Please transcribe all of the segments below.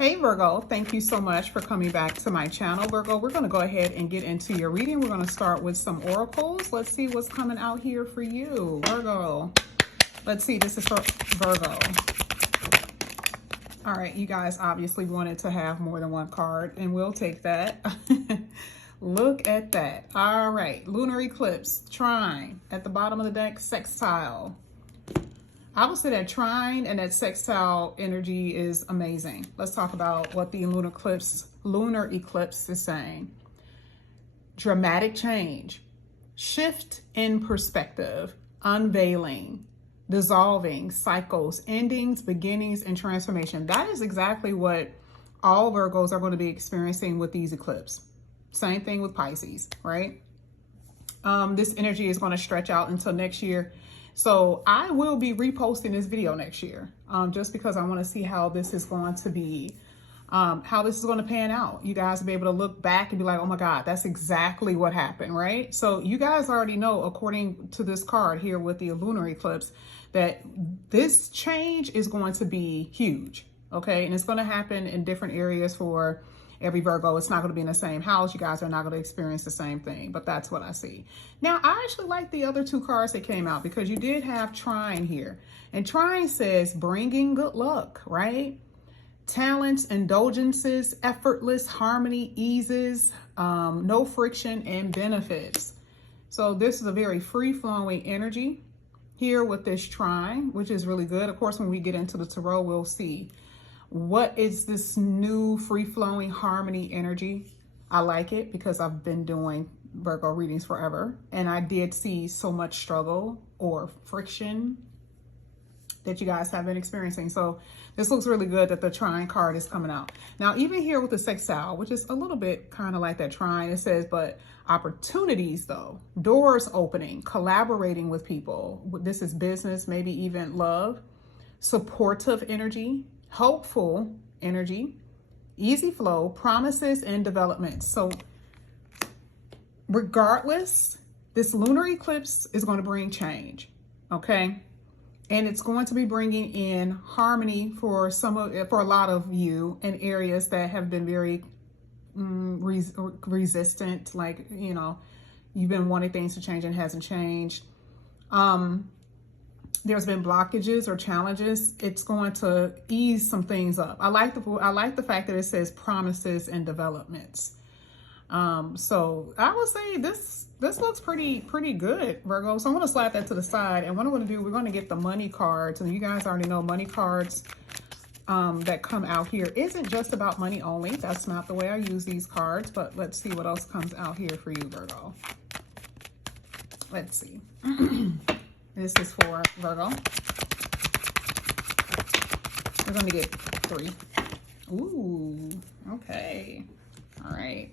Hey Virgo, thank you so much for coming back to my channel. Virgo, we're going to go ahead and get into your reading. We're going to start with some oracles. Let's see what's coming out here for you, Virgo. Let's see, this is for Virgo. All right, you guys obviously wanted to have more than one card, and we'll take that. Look at that. All right, lunar eclipse, trine. At the bottom of the deck, sextile. I would say that trine and that sextile energy is amazing. Let's talk about what the lunar eclipse is saying. Dramatic change, shift in perspective, unveiling, dissolving, cycles, endings, beginnings, and transformation. That is exactly what all Virgos are going to be experiencing with these eclipses. Same thing with Pisces, right? This energy is going to stretch out until next year. So I will be reposting this video next year, just because I want to see how this is going to be, how this is going to pan out. You guys will be able to look back and be like, oh my God, that's exactly what happened, right? So you guys already know, according to this card here with the lunar eclipse, that this change is going to be huge, okay? And it's going to happen in different areas for every Virgo. It's not going to be in the same house. You guys are not going to experience the same thing, but that's what I see. Now, I actually like the other two cards that came out because you did have trine here. And trine says bringing good luck, right? Talents, indulgences, effortless harmony, eases, no friction, and benefits. So this is a very free-flowing energy here with this trine, which is really good. Of course, when we get into the tarot, we'll see what is this new free-flowing harmony energy. I like it because I've been doing Virgo readings forever, and I did see so much struggle or friction that you guys have been experiencing. So this looks really good that the trine card is coming out. Now, even here with the sextile, which is a little bit kind of like that trine, it says, but opportunities though, doors opening, collaborating with people. This is business, maybe even love, supportive energy, hopeful energy, easy flow, promises, and development. So regardless, this lunar eclipse is going to bring change, okay? And it's going to be bringing in harmony for a lot of you in areas that have been very resistant, like, you know, you've been wanting things to change and hasn't changed. There's been blockages or challenges. It's going to ease some things up. I like the fact that it says promises and developments. So I would say this looks pretty good, Virgo. So I'm going to slide that to the side, and what I'm going to do, we're going to get the money cards, and you guys already know money cards that come out here isn't just about money only. That's not the way I use these cards, but let's see what else comes out here for you, Virgo. Let's see. This is for Virgo. We're going to get 3. Ooh, okay. All right.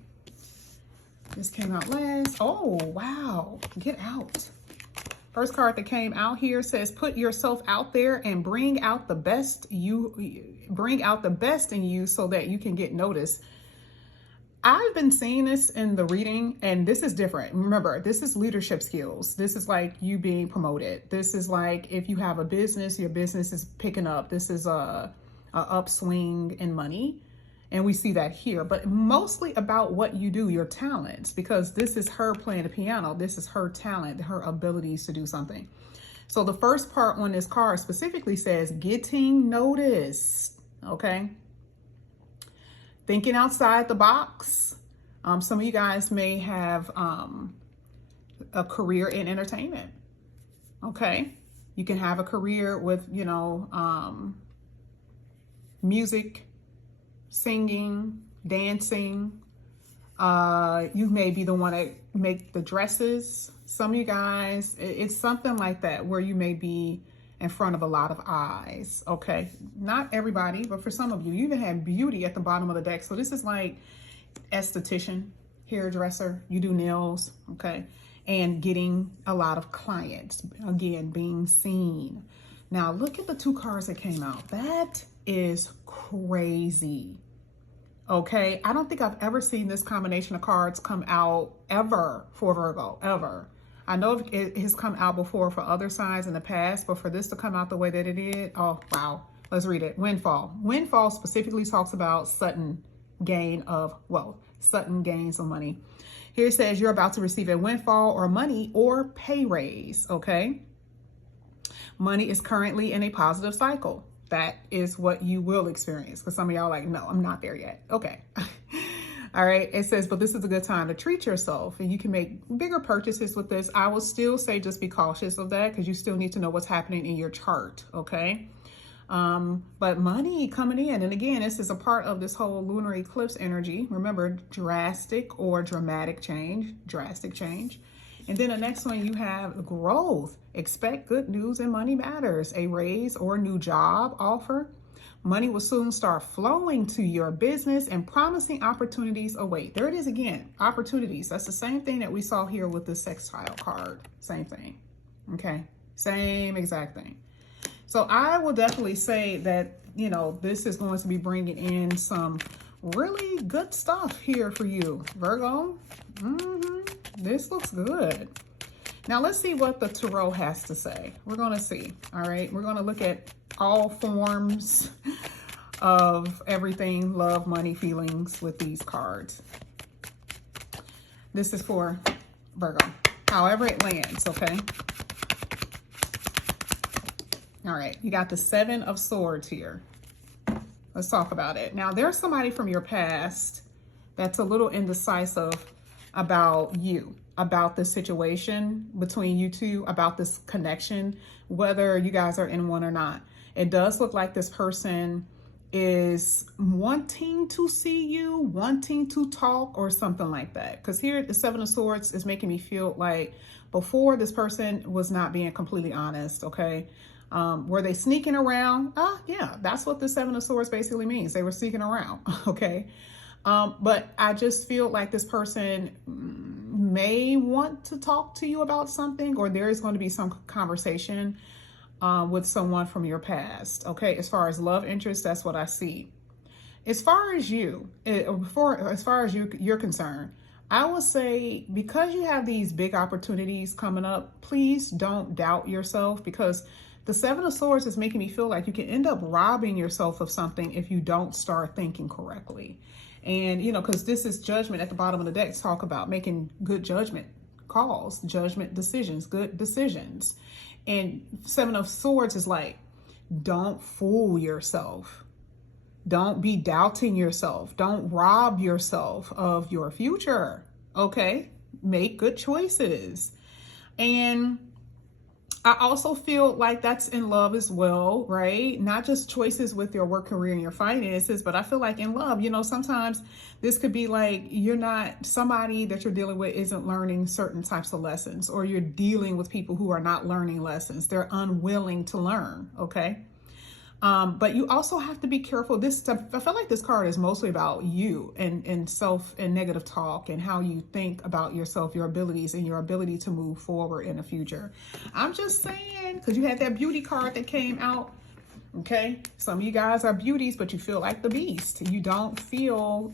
This came out last. Oh, wow. Get out. First card that came out here says, put yourself out there and bring out the best in you so that you can get noticed. I've been seeing this in the reading, and this is different. Remember, this is leadership skills. This is like you being promoted. This is like if you have a business, your business is picking up. This is a upswing in money. And we see that here, but mostly about what you do, your talents, because this is her playing the piano. This is her talent, her abilities to do something. So the first part on this card specifically says getting noticed, okay? Thinking outside the box. Some of you guys may have a career in entertainment, okay? You can have a career with, you know, music, singing, dancing. You may be the one that make the dresses. Some of you guys, it's something like that where you may be in front of a lot of eyes, okay? Not everybody, but for some of you, you even have beauty at the bottom of the deck. So this is like esthetician, hairdresser, you do nails, okay? And getting a lot of clients, again, being seen. Now look at the 2 cards that came out. That is crazy, okay? I don't think I've ever seen this combination of cards come out ever for Virgo, ever. I know it has come out before for other signs in the past, but for this to come out the way that it did, oh, wow. Let's read it. Windfall. Windfall specifically talks about sudden gain of wealth, sudden gains of money. Here it says you're about to receive a windfall or money or pay raise, okay? Money is currently in a positive cycle. That is what you will experience, because some of y'all are like, no, I'm not there yet. Okay. All right. It says, but this is a good time to treat yourself, and you can make bigger purchases with this. I will still say just be cautious of that, because you still need to know what's happening in your chart. Okay. But money coming in. And again, this is a part of this whole lunar eclipse energy. Remember, drastic or dramatic change, drastic change. And then the next one, you have growth. Expect good news and money matters. A raise or new job offer. Money will soon start flowing to your business, and promising opportunities await. There it is again, opportunities. That's the same thing that we saw here with the sextile card. Same thing. Okay. Same exact thing. So I will definitely say that, you know, this is going to be bringing in some really good stuff here for you, Virgo. This looks good. Now let's see what the tarot has to say. We're going to see. All right. We're going to look at all forms of everything, love, money, feelings with these cards. This is for Virgo, however it lands. Okay. All right. You got the 7 of Swords here. Let's talk about it. Now, there's somebody from your past that's a little indecisive about you, about the situation between you two, about this connection, whether you guys are in one or not. It does look like this person is wanting to see you, wanting to talk or something like that. Because here, the 7 of Swords is making me feel like before this person was not being completely honest, okay? Were they sneaking around? Yeah, that's what the 7 of Swords basically means. They were sneaking around, okay? But I just feel like this person may want to talk to you about something, or there is going to be some conversation with someone from your past, okay? As far as love interest, that's what I see. As far as you, you're concerned, I would say because you have these big opportunities coming up, please don't doubt yourself, because the 7 of Swords is making me feel like you can end up robbing yourself of something if you don't start thinking correctly. And, you know, because this is judgment at the bottom of the deck, talk about making good judgment calls, judgment decisions, good decisions. And 7 of Swords is like, don't fool yourself. Don't be doubting yourself. Don't rob yourself of your future. Okay? Make good choices. And I also feel like that's in love as well, right? Not just choices with your work career and your finances, but I feel like in love, you know, sometimes this could be like somebody that you're dealing with isn't learning certain types of lessons, or you're dealing with people who are not learning lessons. They're unwilling to learn, okay? But you also have to be careful. I feel like this card is mostly about you and self and negative talk and how you think about yourself, your abilities, and your ability to move forward in the future. I'm just saying, because you had that beauty card that came out. Okay. Some of you guys are beauties, but you feel like the beast. You don't feel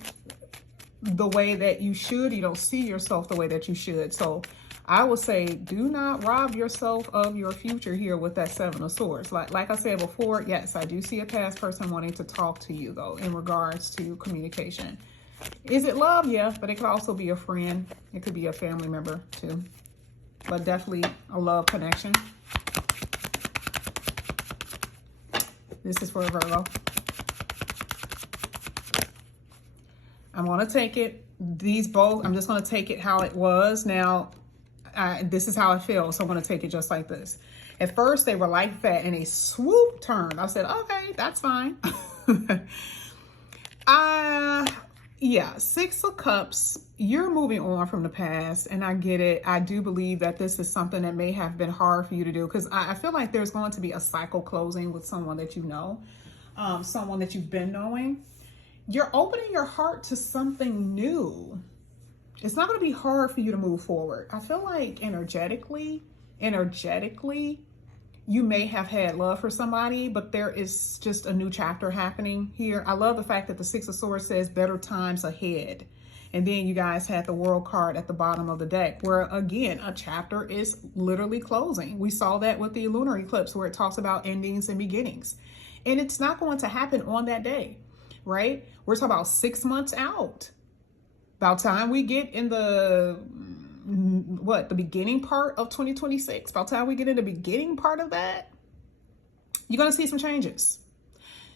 the way that you should. You don't see yourself the way that you should. So I would say, do not rob yourself of your future here with that 7 of Swords. Like I said before, yes, I do see a past person wanting to talk to you, though, in regards to communication. Is it love? Yeah, but it could also be a friend. It could be a family member, too. But definitely a love connection. This is for Virgo. I'm going to take it. I'm just going to take it how it was. Now, this is how I feel, so I'm going to take it just like this. At first, they were like that, and a swoop turned. I said, okay, that's fine. Yeah, 6 of Cups, you're moving on from the past, and I get it. I do believe that this is something that may have been hard for you to do, because I feel like there's going to be a cycle closing with someone that you know, someone that you've been knowing. You're opening your heart to something new. It's not going to be hard for you to move forward. I feel like energetically, you may have had love for somebody, but there is just a new chapter happening here. I love the fact that the 6 of Swords says better times ahead. And then you guys had the World card at the bottom of the deck, where again, a chapter is literally closing. We saw that with the lunar eclipse, where it talks about endings and beginnings. And it's not going to happen on that day, right? We're talking about 6 months out. About time we get in the beginning part of 2026, about time we get in the beginning part of that, you're going to see some changes.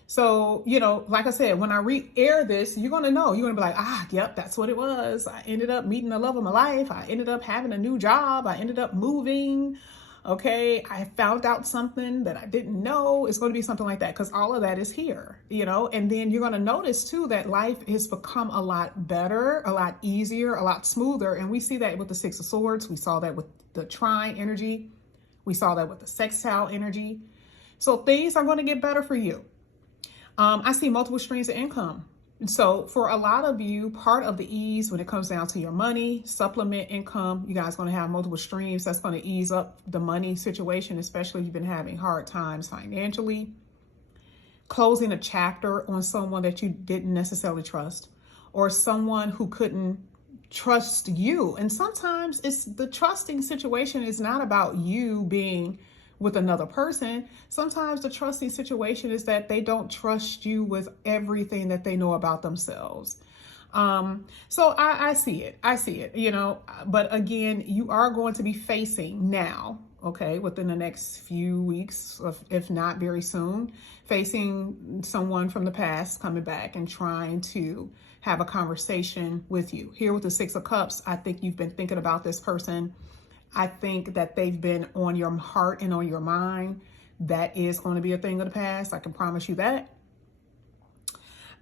So, like I said, when I re-air this, you're going to know. You're going to be like, yep, that's what it was. I ended up meeting the love of my life. I ended up having a new job. I ended up moving. Okay, I found out something that I didn't know. It's going to be something like that, because all of that is here, and then you're going to notice too that life has become a lot better, a lot easier, a lot smoother. And we see that with the Six of Swords. We saw that with the trine energy. We saw that with the sextile energy. So things are going to get better for you. I see multiple streams of income. So for a lot of you, part of the ease when it comes down to your money, supplement income, you guys are going to have multiple streams. That's going to ease up the money situation, especially if you've been having hard times financially. Closing a chapter on someone that you didn't necessarily trust, or someone who couldn't trust you. And sometimes it's the trusting situation is not about you being with another person. Sometimes the trusting situation is that they don't trust you with everything that they know about themselves. So I see it, but again, you are going to be facing now, okay, within the next few weeks, if not very soon, facing someone from the past coming back and trying to have a conversation with you. Here with the Six of Cups, I think you've been thinking about this person. I think that they've been on your heart and on your mind. That is going to be a thing of the past. I can promise you that.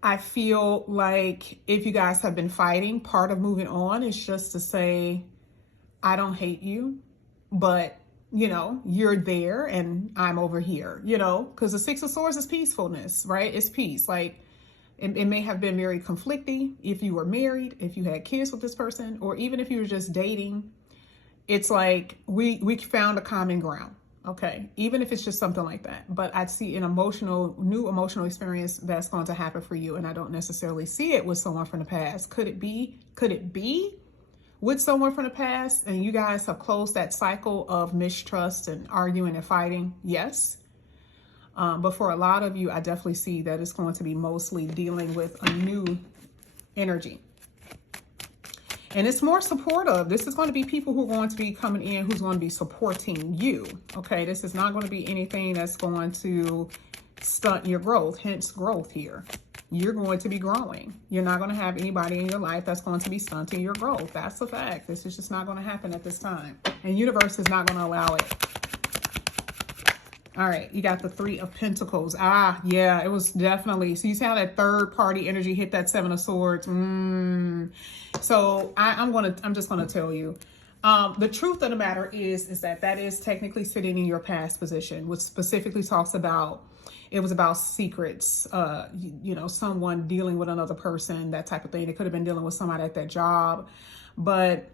I feel like if you guys have been fighting, part of moving on is just to say, I don't hate you, but you're there and I'm over here, because the Six of Swords is peacefulness, right? It's peace. Like it may have been very conflicting if you were married, if you had kids with this person, or even if you were just dating. It's like we found a common ground, okay? Even if it's just something like that. But I see an new emotional experience that's going to happen for you, and I don't necessarily see it with someone from the past. Could it be with someone from the past, and you guys have closed that cycle of mistrust and arguing and fighting? Yes. But for a lot of you, I definitely see that it's going to be mostly dealing with a new energy. And it's more supportive. This is going to be people who are going to be coming in who's going to be supporting you. Okay, this is not going to be anything that's going to stunt your growth, hence growth here. You're going to be growing. You're not going to have anybody in your life that's going to be stunting your growth. That's a fact. This is just not going to happen at this time. And universe is not going to allow it. All right, you got the Three of Pentacles. Yeah, it was definitely. So you see how that third party energy hit that Seven of Swords. So I'm just gonna tell you, the truth of the matter is that is technically sitting in your past position, which specifically talks about, it was about secrets, someone dealing with another person, that type of thing. It could have been dealing with somebody at that job, but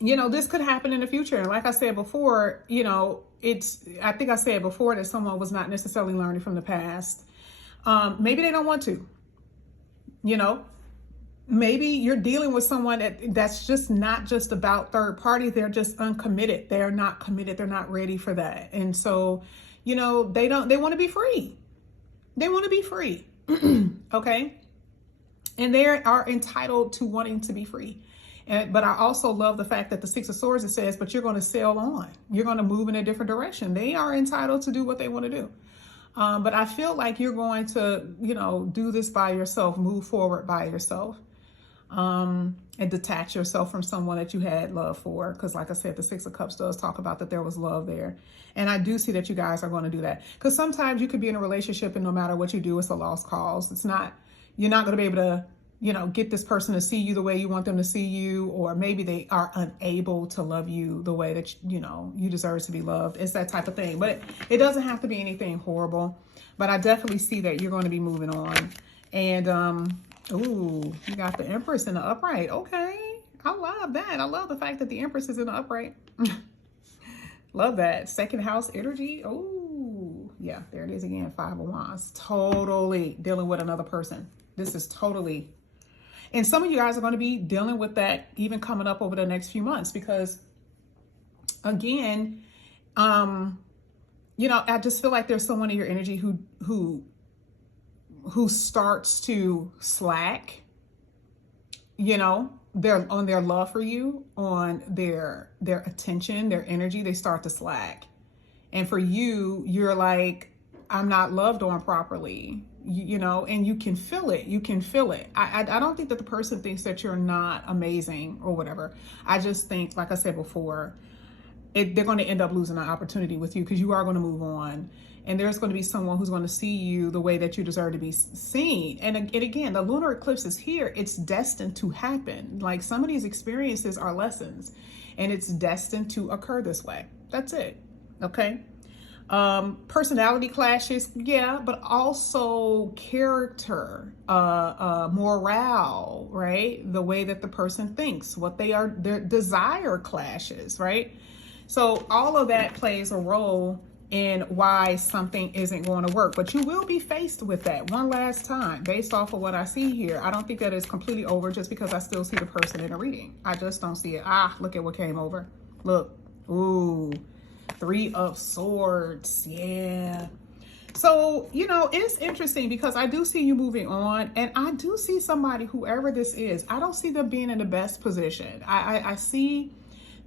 this could happen in the future. And like I said before, I think I said before that someone was not necessarily learning from the past. Maybe they don't want to, maybe you're dealing with someone that's just not just about third party. They're just uncommitted. They're not committed. They're not ready for that. And so, they want to be free. They want to be free. Okay. And they are entitled to wanting to be free. But I also love the fact that the Six of Swords, it says, but you're going to sail on. You're going to move in a different direction. They are entitled to do what they want to do. But I feel like you're going to, do this by yourself, move forward by yourself, and detach yourself from someone that you had love for. Because like I said, the Six of Cups does talk about that there was love there. And I do see that you guys are going to do that. Because sometimes you could be in a relationship and no matter what you do, it's a lost cause. You're not going to be able to get this person to see you the way you want them to see you, or maybe they are unable to love you the way that, you deserve to be loved. It's that type of thing, but it doesn't have to be anything horrible, but I definitely see that you're going to be moving on. And, ooh, you got the Empress in the upright. Okay. I love that. I love the fact that the Empress is in the upright. Love that. Second house energy. Oh, yeah, there it is again. Five of Wands. Totally dealing with another person. This is totally. And some of you guys are going to be dealing with that even coming up over the next few months, because again, you know, I just feel like there's someone in your energy who starts to slack, you know, their love for you, on their attention, their energy. They start to slack. And for you, you're like, I'm not loved on properly, you know, and you can feel it. You can feel it. I don't think that the person thinks that you're not amazing or whatever. I just think, like I said before, they're going to end up losing an opportunity with you, because you are going to move on. And there's going to be someone who's going to see you the way that you deserve to be seen. And again, the lunar eclipse is here. It's destined to happen. Like, some of these experiences are lessons, and it's destined to occur this way. That's it. Okay. Personality clashes, yeah, but also character, morale, right? The way that the person thinks, what they are, their desire clashes, right? So all of that plays a role in why something isn't going to work. But you will be faced with that one last time, based off of what I see here. I don't think that it's completely over just because I still see the person in a reading. I just don't see it. Ah, look at what came over. Look. Ooh. 3 of Swords. Yeah. So, you know, it's interesting because I do see you moving on, and I do see somebody, whoever this is, I don't see them being in the best position. I see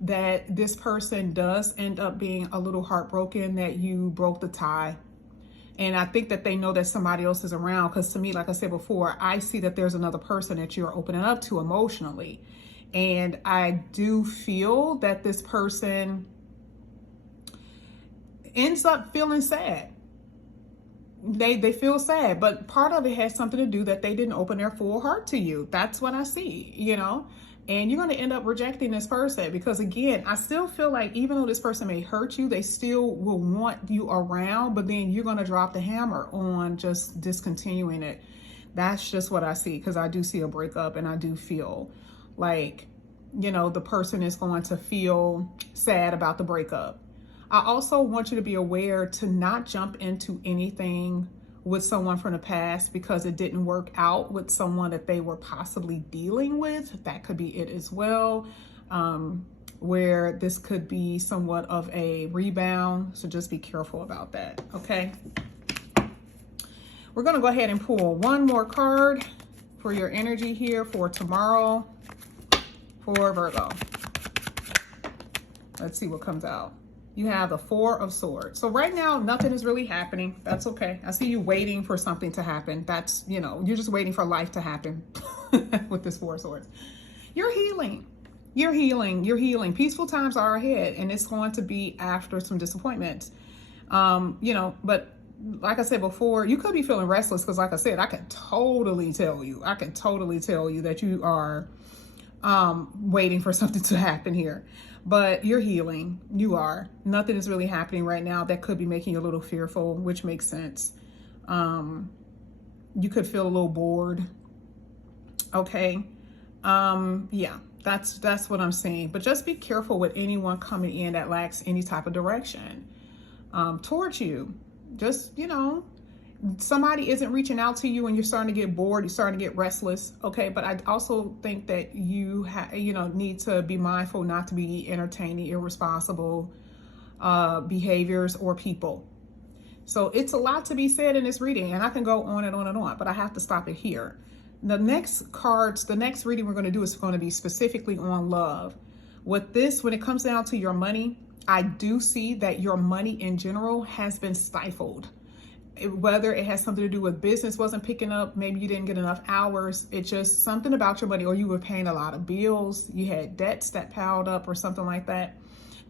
that this person does end up being a little heartbroken that you broke the tie. And I think that they know that somebody else is around, because to me, like I said before, I see that there's another person that you're opening up to emotionally. And I do feel that this person ends up feeling sad. They feel sad, but part of it has something to do that they didn't open their full heart to you. That's what I see, you know. And you're going to end up rejecting this person, because again, I still feel like even though this person may hurt you, they still will want you around, but then you're going to drop the hammer on just discontinuing it. That's just what I see, because I do see a breakup, and I do feel like, you know, the person is going to feel sad about the breakup. I also want you to be aware to not jump into anything with someone from the past because it didn't work out with someone that they were possibly dealing with. That could be it as well, where this could be somewhat of a rebound. So just be careful about that, okay? We're going to go ahead and pull one more card for your energy here for tomorrow for Virgo. Let's see what comes out. You have the 4 of Swords. So right now, nothing is really happening. That's okay. I see you waiting for something to happen. That's, you know, you're just waiting for life to happen with this 4 of Swords. You're healing. You're healing. You're healing. Peaceful times are ahead, and it's going to be after some disappointments. You know, but like I said before, you could be feeling restless because, like I said, I can totally tell you. I can totally tell you that you are waiting for something to happen here. But you're healing. You are. Nothing is really happening right now that could be making you a little fearful, which makes sense. You could feel a little bored. Okay. Yeah, that's what I'm saying. But just be careful with anyone coming in that lacks any type of direction towards you. Just, you know, somebody isn't reaching out to you and you're starting to get bored, you're starting to get restless, okay? But I also think that you need to be mindful not to be entertaining irresponsible behaviors or people. So it's a lot to be said in this reading, and I can go on and on and on, but I have to stop it here. The next reading we're going to do is going to be specifically on love. With this, when it comes down to your money, I do see that your money in general has been stifled. Whether it has something to do with business wasn't picking up, maybe you didn't get enough hours, it's just something about your money, or you were paying a lot of bills, you had debts that piled up or something like that.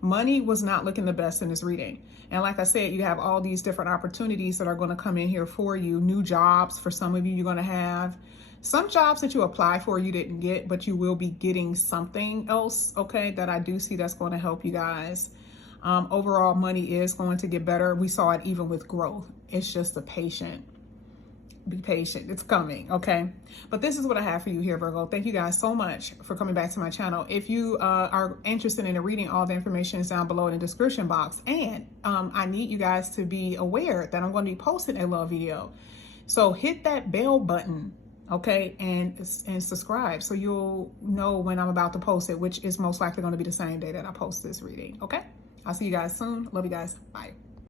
Money was not looking the best in this reading. And like I said, you have all these different opportunities that are going to come in here for you. New jobs for some of you, you're going to have. Some jobs that you apply for you didn't get, but you will be getting something else, okay, that I do see that's going to help you guys. Overall, money is going to get better. We saw it even with growth. It's just be patient. It's coming, okay? But this is what I have for you here, Virgo. Thank you guys so much for coming back to my channel. If you are interested in reading, all the information is down below in the description box. And I need you guys to be aware that I'm going to be posting a love video. So hit that bell button, okay, and subscribe so you'll know when I'm about to post it, which is most likely going to be the same day that I post this reading, okay? I'll see you guys soon. Love you guys. Bye.